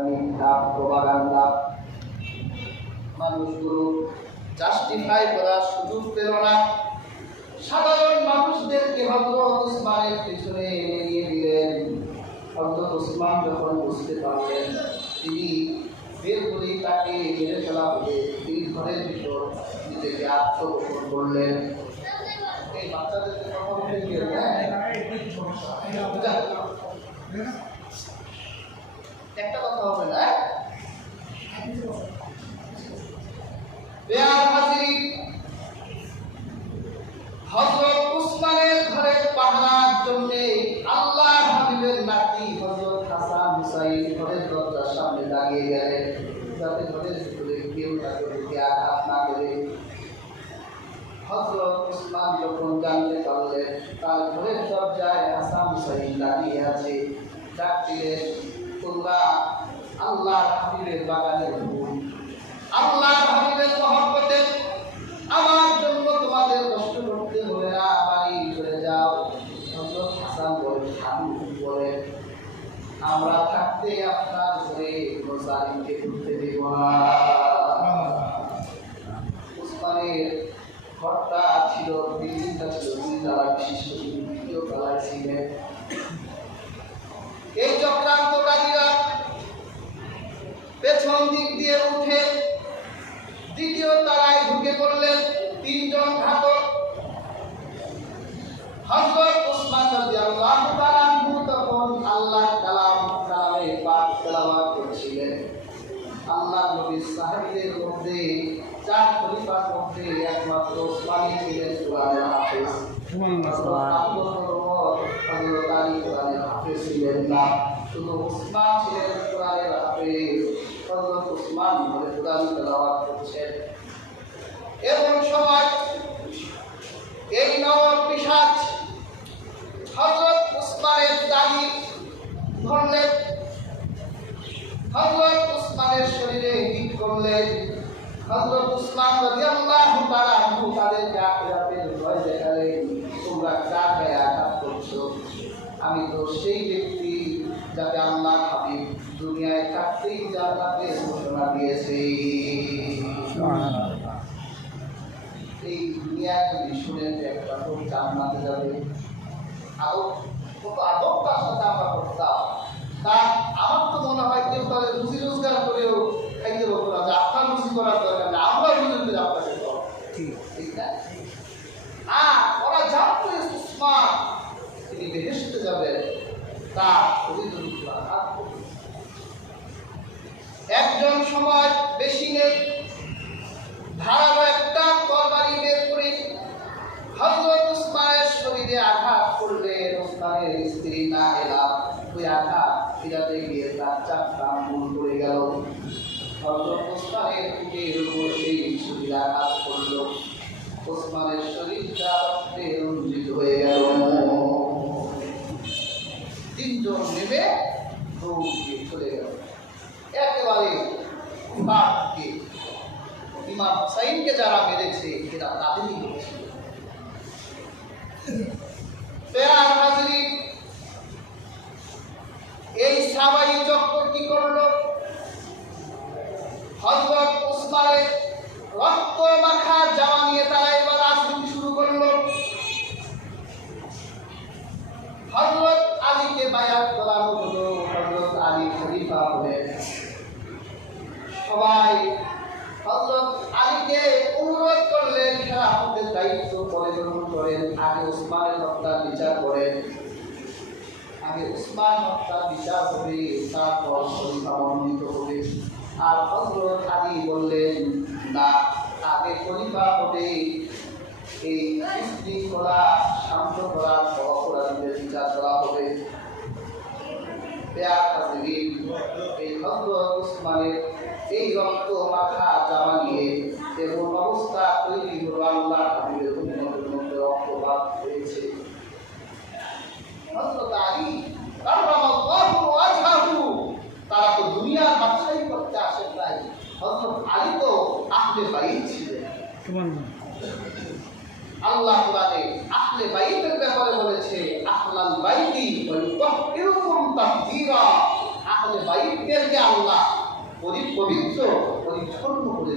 মিথ্যা প্রপাগান্ডা মানুষগুলো জাস্টিফাই করার সুযোগ পেল না। সাধারণ মানুষদেরকে হযরত উসমানের পিছনে এগিয়ে দিলেন। হযরত উসমান যখন বুঝতে পারলেন তিনি বের করে তাকে মেরে ফেলা হবে, তিনি ঘরের ভিতর নিজেকে আত্মগোপন করলেন। এই বাচ্চাদেরকে কখন একটা কথা হবে না। হযরত উসমানের ঘরে পাহারার জন্য আল্লাহর হাবিবের নাতি হযরত হাসান হুসাইন ঘরের দরজার সামনে দাঁড়িয়ে গেলেন, যাতে ঘরের ভিতরে কেউ তাদেরকে আঘাত না করে। হযরত উসমান যখন জানতে পারলেন তার ঘরের দরজায় হাসান হুসাইন দাঁড়িয়ে আছে, ডাক দিলেন, তোমরা আল্লাহর হাবিবের বাগানে ঢুকুন, আল্লাহর হাবিবের মহব্বতে আমার জন্য তোমাদের কষ্ট করতে হবে না, বাড়ি চলে যাও। হযরত হাসান বলেন, আমরা থাকতে আপনার ঘরে কোনো জালিমকে ঢুকতে দেব না। উসমানের ঘরটা ছিল, বিল্ডিংটা ছিল 2 তলা বিশিষ্ট, 2য় তলায় ছিলেন। এই চক্রান্তকারীরা পেছন দিক দিয়ে উঠে 2য় তলায় ঢুকে পড়লেন 3 জন ঘাতক। হযরত উসমান রাদিয়াল্লাহু তাআলা তখন আল্লাহর কালামে পাক তেলাওয়াত করছিলেন। আল্লাহর নবীর সাহাবীদের মধ্যে 4 খলিফার মধ্যে একমাত্র উসমানই ছিলেন কোরআনের হাফেজ। হযরত আলী কোরআনের হাফেজ ছিলেন না, শুধু উসমান ছিলেন কোরআনের হাফেজ। হযরত উসমান কোরআন তেলাওয়াত করছেন। এমন সময় এই নওয়াব পিশাচ হযরত উসমানের দাড়ি ধরলেন, হযরত উসমানের শরীরে হিট করলেন। হযরত উসমান রাদিয়াল্লাহু তাআলা তাদেরকে আখিরাতের ভয় দেখালেন, তোমরা কার গায়ে আঘাত করছো? আমি তো সেই ব্যক্তি যাকে আল্লাহ হাবিব দুনিয়ায় থাকতেই জান্নাতের ঘোষণা দিয়েছে। এই দুনিয়া যদি শুনেন যে একটা লোক জান্নাতে যাবে, কত আদব তার সাথে আমরা করতাম, তার আমার তো মনে হয় কেউ তাহলে রুজি রোজগার করেও খাইতে পারবো না, যে আপনার রুজি করার দরকার নেই, আমরা রুজি করে আপনাকে করব, ঠিক না? আর ওরা জানতো উসমান তিনি বেহেশতে যাবেন, তার শরীর আঘাত করবে। একজন সময় বেশি নেই, ধারালো একটা তরবারি বের করে হযরত উসমানের শরীরে আঘাত করলেন। উসমানের স্ত্রী না এলা ওই আঘাত ফিরাতে গিয়ে তার 4টা আঙ্গুল পড়ে গেল। হযরত উসমানের বুকের উপর সেই শরীর আঘাত করল, উসমানের শরীরটা রক্তে রঞ্জিত হয়ে গেল। 3 জন নেমে দৌড়ে চলে গেল, একেবারে বাঘকে ইমাম হুসাইনকে যারা মেরেছে এরা তাদেরই মেরেছে। এই সাহাবাই চক্র কি করলো? হযরত উসমানের রক্ত মাখা জামা নিয়ে তারা এবার রাজনীতি শুরু করলো। হযরত আলীকে বায়াত করানো হলো, হযরত আলী খলিফা হলেন। সবাই হযরত আলীকে অনুরোধ করলেন খেলাফতের দায়িত্ব পরে গ্রহণ করেন, আগে উসমানের হত্যার বিচার করেন, আগে উসমান হত্যার বিচার হবে, তারপর খলিফা মনোনীত হবে। আর হযরত আলী বললেন, না, আগে খলিফা হবে, এই শৃঙ্খলা শান্ত করার অপরাধীদের বিচার করা হবে। এই হযরত উসমানের এই রক্ত মাখা জামা নিয়ে এমন অবস্থা তৈরি হলো, আল্লাহ হাবিবের উম্মতের মধ্যে রক্তপাত হয়েছে। হযরত আলী কাররামাল্লাহু ওয়াজহাহু, তারা তো দুনিয়ার বাছাই করতে আসেন নাই, হযরত আলী তো আহলে বাইত ছিলেন। আল্লাহ কোরআনে আহলে বাইতের ব্যাপারে বলেছে, আহলাল বাইতি ওয়া ইউতাহহিরুকুম তাহযীরা, আহলে বাইতদেরকে আল্লাহ পবিত্র পরিচ্ছন্ন করে